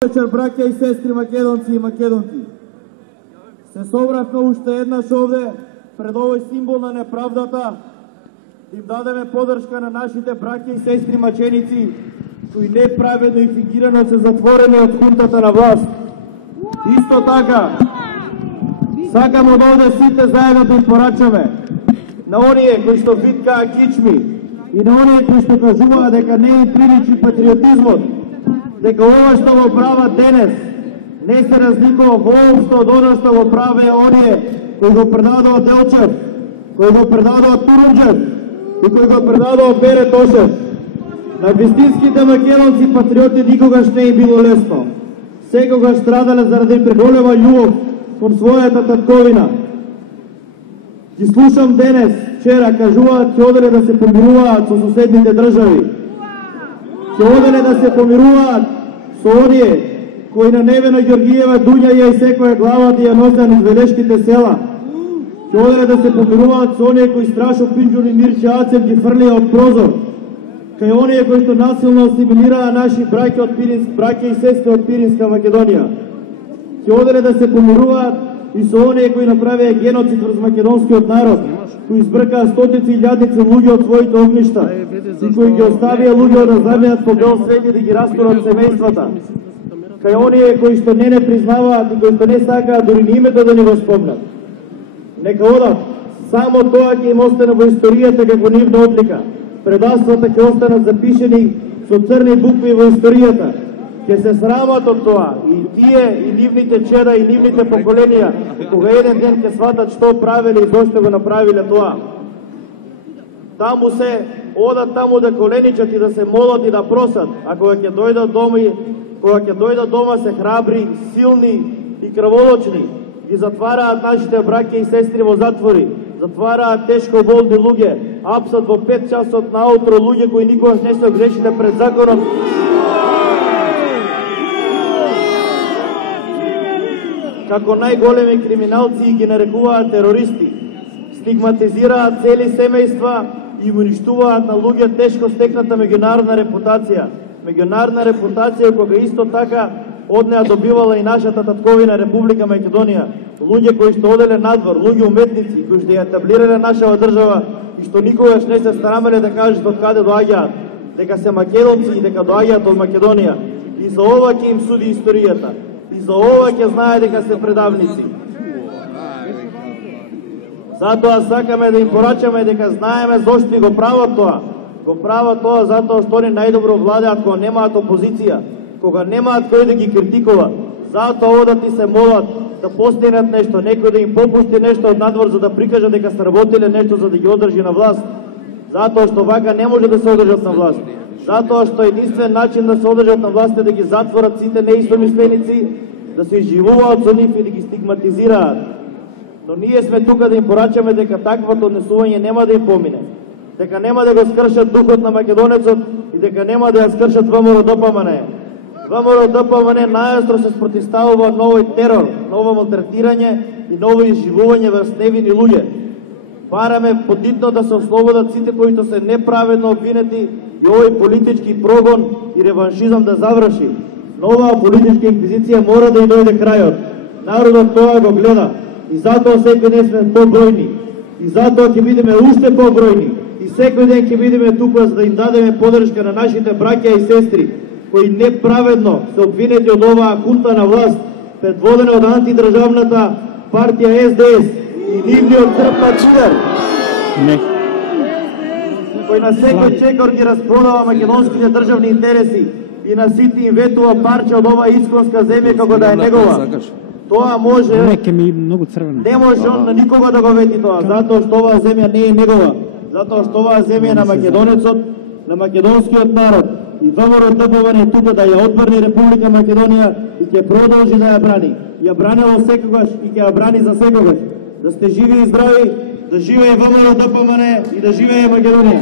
вечер, браќа и сестри македонци и македонки. Се собравме уште еднаш овде пред овој символ на неправдата да им дадеме поддршка на нашите браќа и сестри маченици кои неправедно и фингирано се затворени од хунтата на власт. Исто така, сакам од овде сите заедно да им порачаме на оние кои што виткаа кичми и на оние кои што кажуваат дека не им приличи патриотизмот, дека ова што го прават денес не се разликува воопшто од она што го правеа оние кои го предадоа Делчев, кои го предадоа Турунџев и кои го предадоа Бере Тошев. На вистинските македонци патриоти никогаш не е било лесно. Секогаш страдале заради преголема љубов кон својата татковина. Ги слушам денес, вчера кажуваат ќе оделе да се помируваат со соседните држави. Ќе оделе да се помируваат со оние кои на Невена Ѓоргиева Дуња ја исекоја главата и ја носеа низ Велешките села. Ќе оделе да се помируваат со оние кои Страшо Пинџур и Мирче Ацев ги фрлија од прозор. Кај оние кои што насилно асимилираа наши браќа и сестри од Пиринска Македонија. Ќе оделе да се помируваат и со оние кои направија геноцид врз македонскиот народ, кои избркаа стотици илјадници луѓе од своите огништа и кои ги оставија луѓе да заминат по бел свет и да ги растурат семејствата. Кај оние кои што не признаваат и кои што не сакаат дури ни името да ни го спомнат. Нека одат, само тоа ќе им остане во историјата како нивна одлика. Предавствата ќе останат запишени со црни букви во историјата. Ќе се срамат од тоа и тие, и нивните чеда, и нивните поколенија, кога еден ден ќе сватат што правеле и зошто го направиле тоа. Таму се одат таму да коленичат и да се молат и да просат, а кога ќе дојдат дома се храбри, силни и крволочни. Ги затвараат нашите браќа и сестри во затвори, затвараат тешко болни луѓе, апсат во 5 часот наутро луѓе кои никогаш не се огрешиле пред законот. Како најголеми криминалци ги нарекуваат терористи, стигматизираат цели семејства и им уништуваат на луѓе тешко стекната меѓународна репутација. Меѓународна репутација кога исто така од неа добивала и нашата татковина Република Македонија. Луѓе кои што оделе надвор, луѓе уметници кои што ја етаблирале нашава држава и што никогаш не се срамеле да кажат од каде доаѓаат, дека се македонци и дека доаѓаат од Македонија. И за ова ќе им суди историјата. И за ова ќе знае дека се предавници. Затоа сакаме да им порачаме дека знаеме зошто го прават тоа. Го прават тоа затоа што они најдобро владеат кога немаат опозиција, кога немаат кој да ги критикува. Затоа одат и се молат да постигнат нешто, некој да им попусти нешто од надвор за да прикажат дека се работиле нешто за да ги одржи на власт. Затоа што вака не може да се одржат на власт. Затоа што единствен начин да се одржат на власт е да ги затворат сите неистомисленици, да се изживуваат со нив и да ги стигматизираат. Но ние сме тука да им порачаме дека таквото однесување нема да им помине, дека нема да го скршат духот на македонецот и дека нема да ја скршат ВМРО-ДПМН. ВМРО-ДПМН најостро се спротивставува новој терор, ново малтретирање и ново изживување врз невини луѓе. Бараме подитно да се ослободат сите кои се неправедно обвинети и овој политички прогон и реваншизам да заврши. Нова политичка инквизиција мора да ја дојде крајот. Народот тоа го гледа и затоа секој ден сме побројни. И затоа ќе бидеме уште побројни. И секој ден ќе бидеме тука за да им дадеме поддршка на нашите браќа и сестри кои неправедно се обвинети од оваа хунта на власт, предводена од антидржавната партија СДС и нивниот црпач лидер, кој на секој чекор ги распродава македонските државни интереси и на сите им ветува парче од оваа исконска земја како да е негова. Тоа може, не може он на никога да го вети тоа, затоа што оваа земја не е негова, затоа што оваа земја е на македонецот, на македонскиот народ. И ВМРО-ДПМН е тука да ја одбрани Република Македонија и ќе продолжи да ја брани. Ја бранело секогаш и ќе ја брани за секогаш. Да сте живи и здрави, да живее ВМРО-ДПМН и да живее Македонија.